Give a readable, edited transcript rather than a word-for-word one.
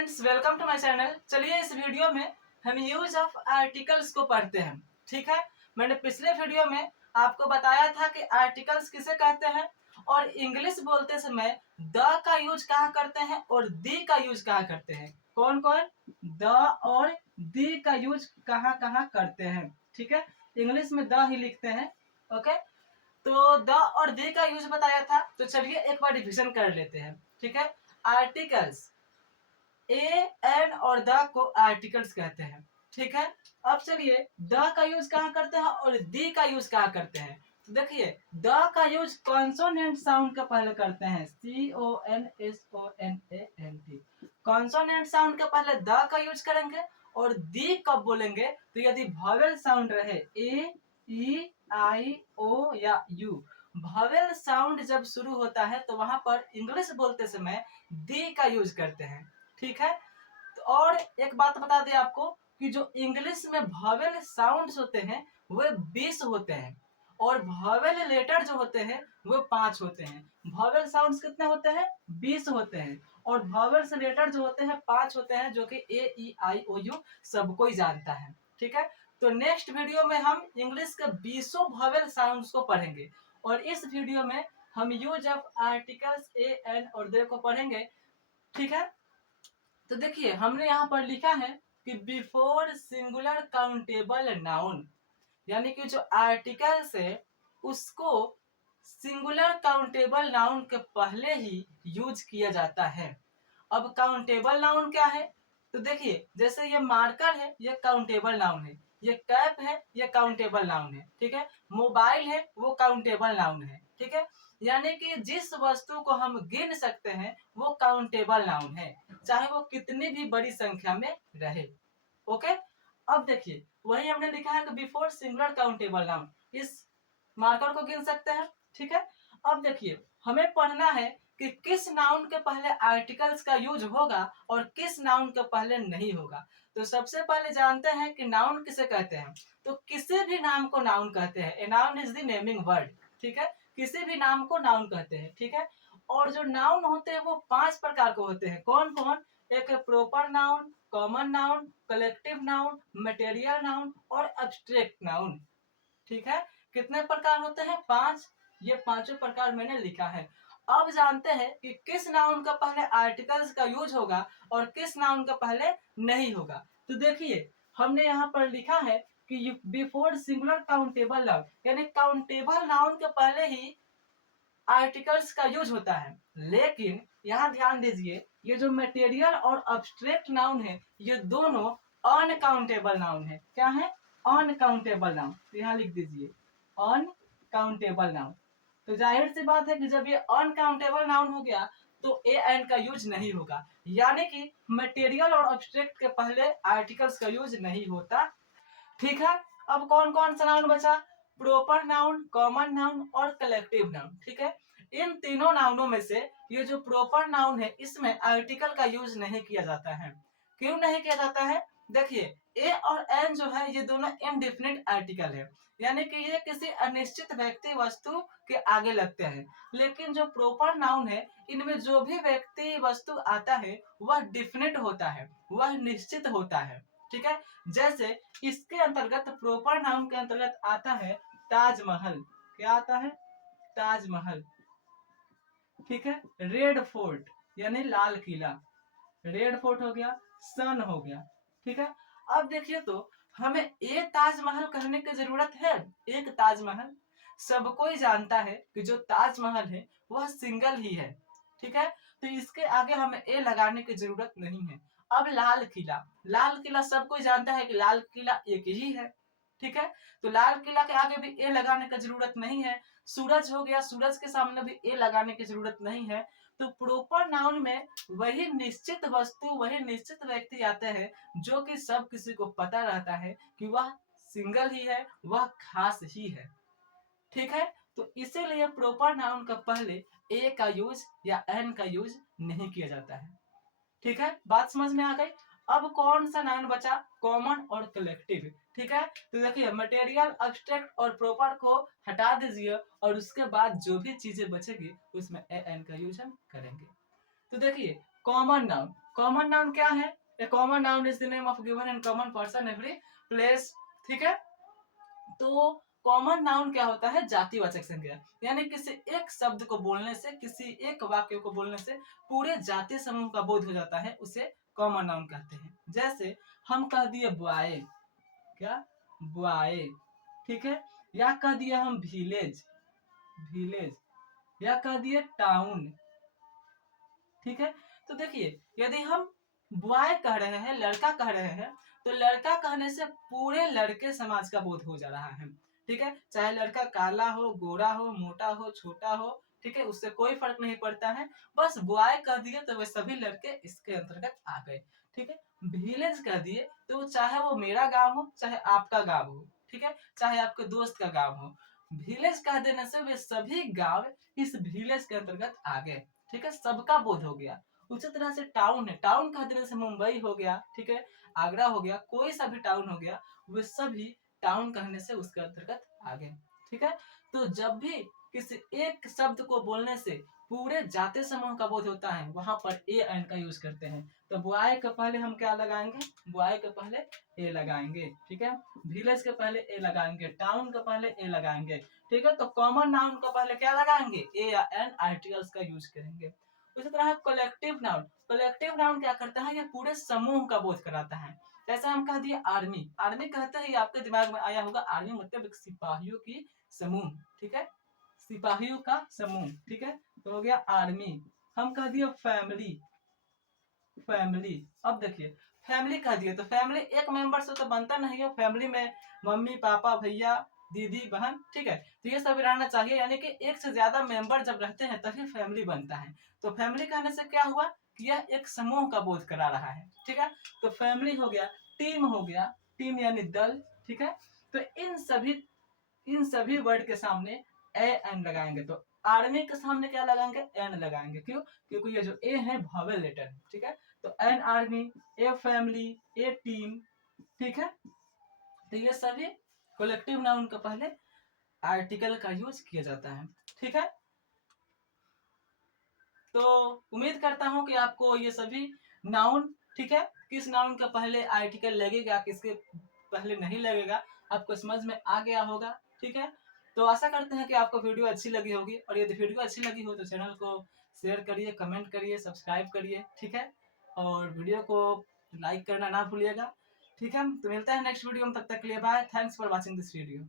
Friends, welcome to my channel. चलिए इस video में हम यूज ऑफ आर्टिकल्स को पढ़ते हैं। ठीक है, मैंने पिछले वीडियो में आपको बताया था कि आर्टिकल्स किसे कहते हैं और इंग्लिश बोलते समय द का यूज कहाँ करते हैं और दी का यूज कहाँ करते हैं। कौन कौन द और दी का यूज कहाँ कहाँ करते हैं। ठीक है, इंग्लिश में द ही लिखते हैं। ओके, तो द और दी का यूज बताया था, तो चलिए एक बार रिविजन कर लेते हैं। ठीक है, आर्टिकल्स ए एन और द को आर्टिकल्स कहते हैं। ठीक है, अब चलिए द का यूज कहाँ करते हैं और दी का यूज कहाँ करते हैं। तो देखिए, द का यूज कॉन्सोनेंट साउंड का पहले करते हैं, CONSONANT। कॉन्सोनेंट साउंड के पहले द का यूज करेंगे और दी कब बोलेंगे तो यदि वॉवेल साउंड रहे, ए ई आई ओ या यू, वॉवेल साउंड जब शुरू होता है तो वहां पर इंग्लिश बोलते समय दी का यूज करते हैं। ठीक है, तो और एक बात बता दें आपको कि जो इंग्लिश में वॉवेल साउंड्स होते हैं वे 20 होते हैं और वॉवेल लेटर जो होते हैं वो 5 होते हैं। वॉवेल साउंड्स कितने होते हैं? 20 होते हैं और वॉवेल लेटर जो होते हैं 5 होते हैं, जो कि ए ई आई ओ यू सब कोई जानता है। ठीक है, तो नेक्स्ट वीडियो में हम इंग्लिश के 20 वॉवेल साउंड्स को पढ़ेंगे और इस वीडियो में हम use of articles A an और दे को पढ़ेंगे। ठीक है, तो देखिए हमने यहाँ पर लिखा है कि बिफोर सिंगुलर काउंटेबल नाउन, यानी कि जो आर्टिकल्स है उसको सिंगुलर काउंटेबल नाउन के पहले ही यूज किया जाता है। अब काउंटेबल नाउन क्या है? तो देखिए, जैसे ये मार्कर है ये काउंटेबल नाउन है, ये कैप है ये काउंटेबल नाउन है। ठीक है, मोबाइल है वो काउंटेबल नाउन है। ठीक है, यानी कि जिस वस्तु को हम गिन सकते हैं वो काउंटेबल नाउन है, चाहे वो कितनी भी बड़ी संख्या में रहे। ओके, अब देखिए वही हमने लिखा है कि बिफोर सिंगुलर काउंटेबल नाउन, इस मार्कर को गिन सकते हैं। ठीक है, अब देखिए हमें पढ़ना है कि किस नाउन के पहले आर्टिकल्स का यूज होगा और किस नाउन के पहले नहीं होगा। तो सबसे पहले जानते हैं कि नाउन किसे कहते हैं। तो किसी भी नाम को नाउन कहते हैं। A noun is the naming word. ठीक है, किसी भी नाम को नाउन कहते हैं। ठीक है, और जो नाउन होते हैं वो 5 प्रकार के होते हैं। कौन कौन? एक proper noun, common noun, collective noun, material noun और एब्स्ट्रैक्ट नाउन। ठीक है, कितने प्रकार होते हैं? 5। ये पांचों प्रकार मैंने लिखा है। अब जानते हैं कि किस नाउन का पहले आर्टिकल्स का यूज होगा और किस नाउन का पहले नहीं होगा। तो देखिए हमने यहाँ पर लिखा है कि बिफोर सिंगुलर काउंटेबल नाउन, यानी काउंटेबल नाउन के पहले ही आर्टिकल्स का यूज होता है। लेकिन यहाँ ध्यान दीजिए, ये जो मटेरियल और अब्स्ट्रैक्ट नाउन है ये दोनों अनकाउंटेबल नाउन है। क्या है? Uncountable noun. तो यहाँ लिख दीजिए अनकाउंटेबल नाउन। तो जाहिर सी बात है कि जब ये अनकाउंटेबल नाउन हो गया तो ए एन का यूज नहीं होगा, यानी कि मटेरियल और अब्स्ट्रैक्ट के पहले आर्टिकल्स का यूज नहीं होता। ठीक है, अब कौन कौन सा नाउन बचा? प्रॉपर नाउन, कॉमन नाउन और कलेक्टिव नाउन। ठीक है, इन तीनों नाउनों में से ये जो प्रॉपर नाउन है इसमें आर्टिकल का यूज नहीं किया जाता है। क्यों नहीं किया जाता है? देखिए, ए और एन जो है ये दोनों इनडिफिनिट आर्टिकल है, यानी कि ये किसी अनिश्चित व्यक्ति वस्तु के आगे लगते हैं। लेकिन जो प्रॉपर नाउन है इनमें जो भी व्यक्ति वस्तु आता है वह डिफिनिट होता है, वह निश्चित होता है। ठीक है, जैसे इसके अंतर्गत प्रॉपर नाउन के अंतर्गत आता है ताजमहल। क्या आता है? ताजमहल। ठीक है, रेड फोर्ट यानी लाल किला, रेड फोर्ट हो गया, सन हो गया। ठीक है, अब देखिए तो हमें एक ताजमहल कहने की जरूरत है? एक ताजमहल सब कोई जानता है कि जो ताजमहल है वह सिंगल ही है। ठीक है, तो इसके आगे हमें ए लगाने की जरूरत नहीं है। अब लाल किला, लाल किला सब कोई जानता है कि लाल किला एक ही है। ठीक है, तो लाल किला के आगे भी ए लगाने की जरूरत नहीं है। सूरज हो गया, सूरज के सामने भी ए लगाने की जरूरत नहीं है। तो प्रॉपर नाउन में वही निश्चित वस्तु, वही निश्चित व्यक्ति आते हैं जो कि सब किसी को पता रहता है कि वह सिंगल ही है, वह खास ही है। ठीक है, तो इसीलिए प्रॉपर नाउन का पहले ए का यूज या एन का यूज नहीं किया जाता है। ठीक है, बात समझ में आ गई। अब कौन सा नाउन बचा? कॉमन और कलेक्टिव। ठीक है, तो देखिए मटेरियल, अब्स्ट्रैक्ट और प्रॉपर को हटा दीजिए और उसके बाद जो भी चीजें बचेगी उसमें ए एन का यूज हम करेंगे। तो देखिए कॉमन नाउन, कॉमन नाउन क्या है? A common noun is the name of given and common person every place. ठीक है, तो कॉमन नाउन क्या होता है? जातिवाचक संज्ञा, यानी किसी एक शब्द को बोलने से, किसी एक वाक्य को बोलने से पूरे जाति समूह का बोध हो जाता है, उसे कॉमन नाउन कहते हैं। जैसे हम कह दिए बॉय, क्या बॉय, ठीक है, या कह दिया हम विलेज, विलेज, या कह दिए टाउन। ठीक है, तो देखिए यदि हम बॉय कह रहे हैं, लड़का कह रहे हैं, तो लड़का कहने से पूरे लड़के समाज का बोध हो जा रहा है। ठीक है, चाहे लड़का काला हो, गोरा हो, मोटा हो, छोटा हो, ठीक है, उससे कोई फर्क नहीं पड़ता है। बस बॉय कह दिए तो वे सभी लड़के इसके अंतर्गत आ गए। ठीक है, विलेज कह दिए तो चाहे वो मेरा गांव हो, चाहे आपका गांव हो, ठीक है, चाहे आपके दोस्त का गांव हो, विलेज कह देने से वे सभी गांव इस विलेज के अंतर्गत आ गए। ठीक है, सबका बोध हो गया। उसी तरह से टाउन है, टाउन कह देने से मुंबई हो गया, ठीक है, आगरा हो गया, कोई सा भी टाउन हो गया, वे सभी टाउन कहने से उसके अंतर्गत आ गए। ठीक है, तो जब भी किसी एक शब्द को बोलने से पूरे जाति समूह का बोध होता है, वहां पर ए एंड का यूज करते हैं। तो बॉय के पहले हम क्या लगाएंगे? बॉय के पहले ए लगाएंगे। ठीक है, विलेज के पहले ए लगाएंगे, टाउन के पहले ए लगाएंगे। ठीक है, तो कॉमन नाउन को पहले क्या लगाएंगे? ए या एन आर्टिकल्स का यूज करेंगे। उसी तरह कलेक्टिव नाउन, कलेक्टिव नाउन क्या करता है? ये पूरे समूह का बोध कराता है। जैसे हम कह दिए आर्मी, आर्मी कहते ही आपके दिमाग में आया होगा आर्मी मतलब एक सिपाहियों की समूह। ठीक है, सिपाहियों का समूह। ठीक है, तो हो गया आर्मी। हम कह दिए फैमिली, फैमिली। अब देखिए फैमिली कह दिए तो फैमिली एक मेंबर से तो बनता नहीं है, फैमिली में मम्मी पापा भैया दीदी बहन, ठीक है, तो ये सब रहना चाहिए, यानी कि एक से ज्यादा मेंबर जब रहते हैं तभी फैमिली बनता है। तो फैमिली कहने से क्या हुआ कि यह एक समूह का बोध करा रहा है। ठीक है, तो फैमिली हो गया, टीम हो गया, टीम यानी दल। ठीक है, तो इन सभी वर्ड के सामने ए एन लगाएंगे। तो आर्मी के सामने क्या लगाएंगे? एन लगाएंगे। क्यों? क्योंकि ये जो ए है वॉवेल लेटर है। ठीक है, तो an army, a family, A team. ठीक है, तो ये सभी कलेक्टिव नाउन का पहले आर्टिकल का यूज किया जाता है। ठीक है, तो उम्मीद करता हूं कि आपको ये सभी नाउन, ठीक है, किस नाउन का पहले आर्टिकल लगेगा, किसके पहले नहीं लगेगा, आपको समझ में आ गया होगा। ठीक है, तो आशा करते हैं कि आपको वीडियो अच्छी लगी होगी, और यदि वीडियो अच्छी लगी हो तो चैनल को शेयर करिए, कमेंट करिए, सब्सक्राइब करिए। ठीक है, और वीडियो को लाइक करना ना भूलिएगा। ठीक है, तो मिलता है नेक्स्ट वीडियो में, तब तक के लिए bye, thanks for watching this video.